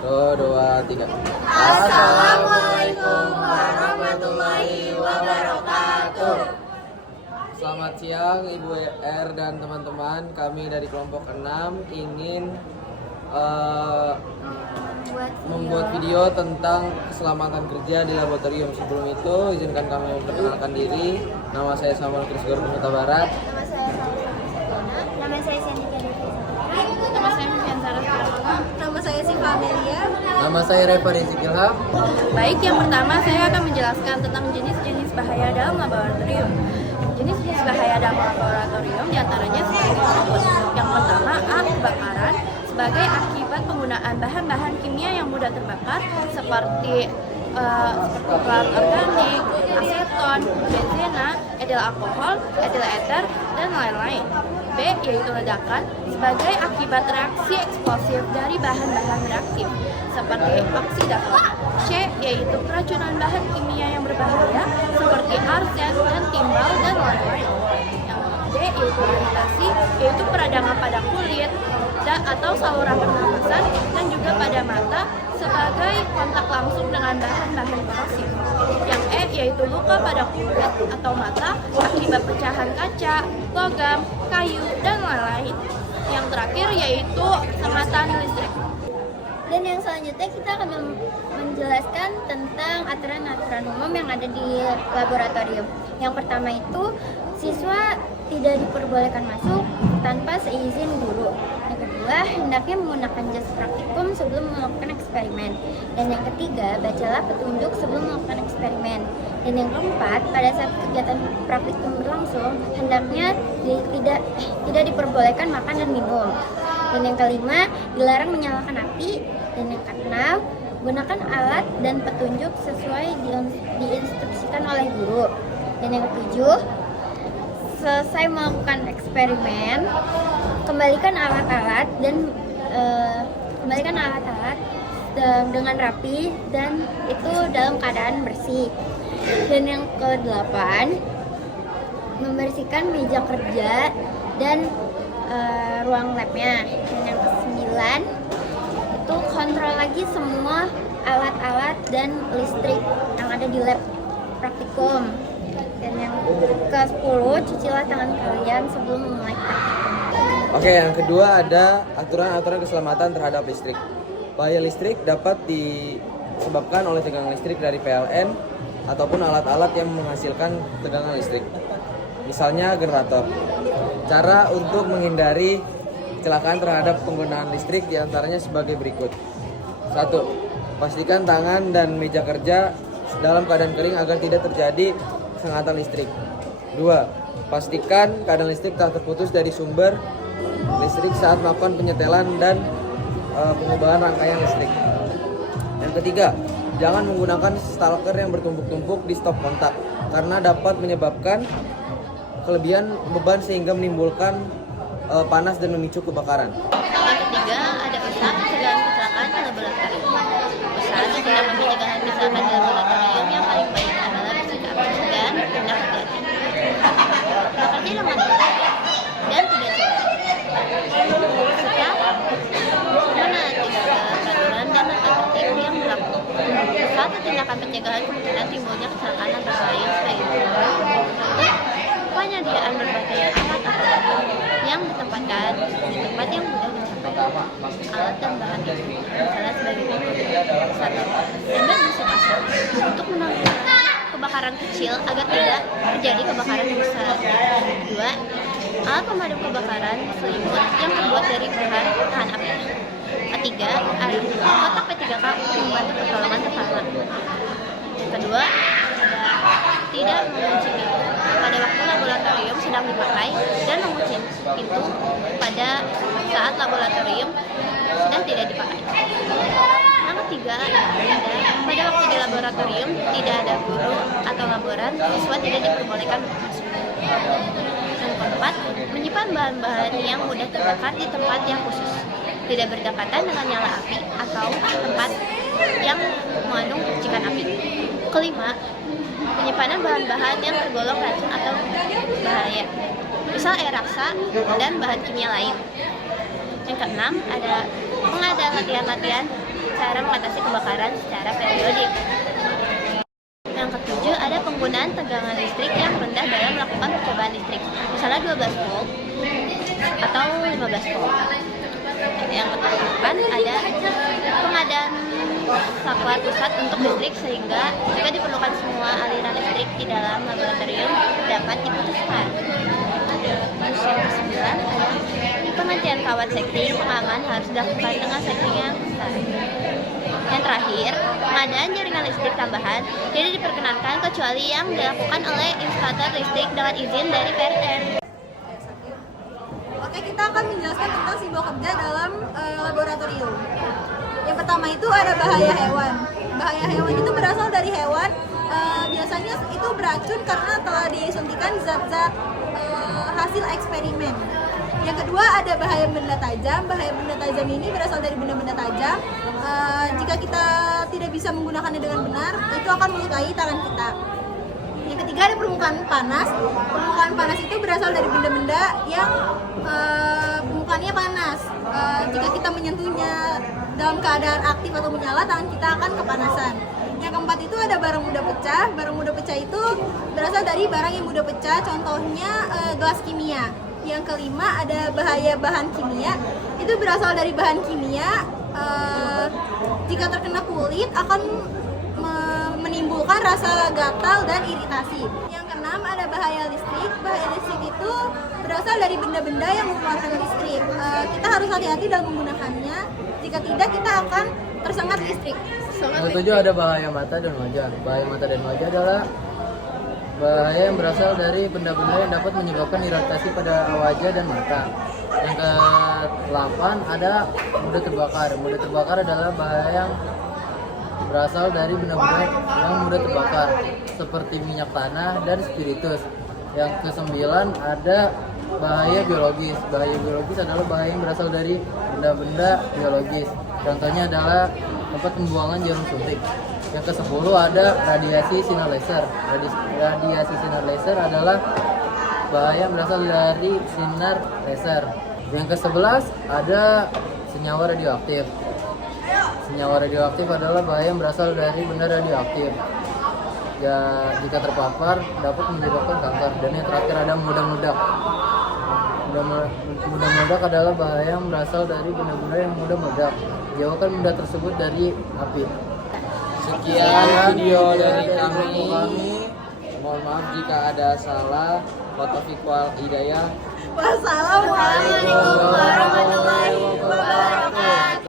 Tuh, dua, tiga. Assalamualaikum warahmatullahi wabarakatuh. Selamat siang Ibu R dan teman-teman. Kami dari kelompok 6 ingin membuat video tentang keselamatan kerja di laboratorium. Sebelum itu, izinkan kami memperkenalkan diri. Nama saya Samuel Krisgor Kota Barat. Nama saya Sandy Kadevisa. Nama saya Misyantara Sukarno. Nama saya Siva Amelia. Nama saya Reva Rizik Ilham. Baik, yang pertama saya akan menjelaskan tentang jenis-jenis bahaya dalam laboratorium. Jenis-jenis bahaya dalam laboratorium diantaranya sebagai berikut. Yang pertama, kebakaran sebagai akibat penggunaan bahan-bahan kimia yang mudah terbakar seperti bahan organik, aseton, benzena, etil alkohol, etil eter, dan lain-lain. B. Yaitu ledakan sebagai akibat reaksi eksplosif dari bahan-bahan reaktif seperti oksidator. C. Yaitu keracunan bahan kimia yang berbahaya seperti arsen dan timbal dan lain-lain. Yang D. Yaitu iritasi, yaitu peradangan pada kulit atau saluran pernapasan dan juga pada mata sebagai kontak langsung dengan bahan-bahan korosif. Yang E yaitu luka pada kulit atau mata akibat pecahan kaca, logam, kayu, dan lain-lain. Yang terakhir yaitu sengatan listrik. Dan yang selanjutnya kita akan menjelaskan tentang aturan-aturan umum yang ada di laboratorium. Yang pertama itu, siswa tidak diperbolehkan masuk tanpa seizin guru. Yang kedua, hendaknya menggunakan jas praktikum sebelum melakukan eksperimen. Dan yang ketiga, bacalah petunjuk sebelum melakukan eksperimen. Dan yang keempat, pada saat kegiatan praktikum berlangsung, hendaknya tidak diperbolehkan makan dan minum. Dan yang kelima, dilarang menyalakan api. Dan yang keenam, gunakan alat dan petunjuk sesuai diinstruksikan oleh guru. Dan yang ketujuh, selesai melakukan eksperimen, kembalikan alat-alat dengan rapi dan itu dalam keadaan bersih. Dan yang ke-8, membersihkan meja kerja dan ruang labnya. Dan yang ke-9, itu kontrol lagi semua alat-alat dan listrik yang ada di lab praktikum. Dan yang ke-10, cucilah tangan kalian sebelum memulai praktikum. Oke, yang kedua ada aturan-aturan keselamatan terhadap listrik. Bahaya listrik dapat disebabkan oleh tegangan listrik dari PLN ataupun alat-alat yang menghasilkan tegangan listrik. Misalnya generator. Cara untuk menghindari kecelakaan terhadap penggunaan listrik diantaranya sebagai berikut. 1. Pastikan tangan dan meja kerja dalam keadaan kering agar tidak terjadi sengatan listrik. 2. Pastikan keadaan listrik tak terputus dari sumber listrik saat melakukan penyetelan dan pengubahan rangkaian listrik. Yang ketiga, jangan menggunakan stalker yang bertumpuk-tumpuk di stop kontak karena dapat menyebabkan kelebihan beban sehingga menimbulkan panas dan memicu kebakaran. Yang ketiga, ada usaha pencegahan kecelakaan di laboratorium. Usaha tindakan pencegahan kecelakaan di laboratorium yang paling baik adalah bersikap dan tindak hati-hati. Bekerja dengan baik dan tidak cepat. Serta menaati segala peraturan dan tata tertib yang berlaku. Satu tindakan pencegahan kemungkinan timbulnya kecelakaan antara lain sebagai penyediaan berbagai alat apapun yang ditempatkan di tempat yang mudah dicapai. Alat dan bahan itu misalnya sebagai berikut. 1. Ember besi pasang untuk menanggulangi kebakaran kecil agar tidak terjadi kebakaran yang besar. 2. Alat pemadam kebakaran selimut yang terbuat dari bahan tahan api. 3. Kotak P3K untuk membantu pertolongan pertama. Yang kedua, tidak mengunci pintu pada waktu laboratorium sedang dipakai dan mengunci pintu pada saat laboratorium sudah tidak dipakai. Yang ketiga, pada waktu di laboratorium tidak ada guru atau laboran, siswa tidak diperbolehkan masuk. Yang keempat, menyimpan bahan-bahan yang mudah terbakar di tempat yang khusus, tidak berdekatan dengan nyala api atau tempat yang mengandung percikan api. Kelima, penyimpanan bahan-bahan yang tergolong racun atau bahaya, misal air raksa dan bahan kimia lain. Yang keenam, ada mengadakan latihan-latihan cara mengatasi kebakaran secara periodik. Yang ketujuh, ada penggunaan tegangan listrik yang rendah dalam melakukan percobaan listrik, misalnya 12 volt atau 15 volt. Yang kedelapan, ada pengadaan saklar pusat untuk listrik, sehingga jika diperlukan semua aliran listrik di dalam laboratorium dapat diputuskan. Terus yang kesembilan, ada pengertian kawat sekting pengaman harus dilakukan dengan sekting yang besar. Yang terakhir, pengadaan jaringan listrik tambahan tidak diperkenankan kecuali yang dilakukan oleh instalator listrik dengan izin dari PLN. Oke, kita akan menjelaskan tentang simbol kerja dalam laboratorium. Yang pertama itu ada bahaya hewan. Bahaya hewan itu berasal dari hewan, biasanya itu beracun karena telah disuntikan zat-zat hasil eksperimen. Yang kedua ada bahaya benda tajam. Bahaya benda tajam ini berasal dari benda-benda tajam. Jika kita tidak bisa menggunakannya dengan benar, itu akan melukai tangan kita. Yang ketiga ada permukaan panas. Permukaan panas itu berasal dari benda-benda yang permukaannya panas. Jika kita menyentuhnya dalam keadaan aktif atau menyala, tangan kita akan kepanasan. Yang keempat itu ada barang mudah pecah. Barang mudah pecah itu berasal dari barang yang mudah pecah, contohnya gelas kimia. Yang kelima ada bahaya bahan kimia. Itu berasal dari bahan kimia, jika terkena kulit akan menimbulkan rasa gatal dan iritasi. Yang keenam ada bahaya listrik. Bahaya listrik itu berasal dari benda-benda yang mengeluarkan listrik. Kita harus hati-hati dalam menggunakannya. Jika tidak, kita akan tersengat listrik. Yang ketujuh ada bahaya mata dan wajah. Bahaya mata dan wajah adalah bahaya yang berasal dari benda-benda yang dapat menyebabkan iritasi pada wajah dan mata. Yang ke-8 ada mudah terbakar. Mudah terbakar adalah bahaya yang berasal dari benda-benda yang mudah terbakar, seperti minyak tanah dan spiritus. Yang ke-9 ada bahaya biologis. Bahaya biologis adalah bahaya yang berasal dari benda-benda biologis. Contohnya adalah tempat pembuangan jarum suntik. Yang ke-10 ada radiasi sinar laser. Radiasi sinar laser adalah bahaya yang berasal dari sinar laser. Yang ke-11 ada senyawa radioaktif. Senyawa radioaktif adalah bahaya yang berasal dari benda radioaktif. Ya, jika terpapar dapat menyebabkan kanker. Dan yang terakhir ada mudah-mudah. Mudah-mudah adalah bahaya yang berasal dari benda-benda yang mudah meledak. Jauhkan benda tersebut dari api. Sekian video dari kami. Mohon maaf jika ada salah. Wattaufiq wal hidayah. Wassalamualaikum warahmatullahi wabarakatuh.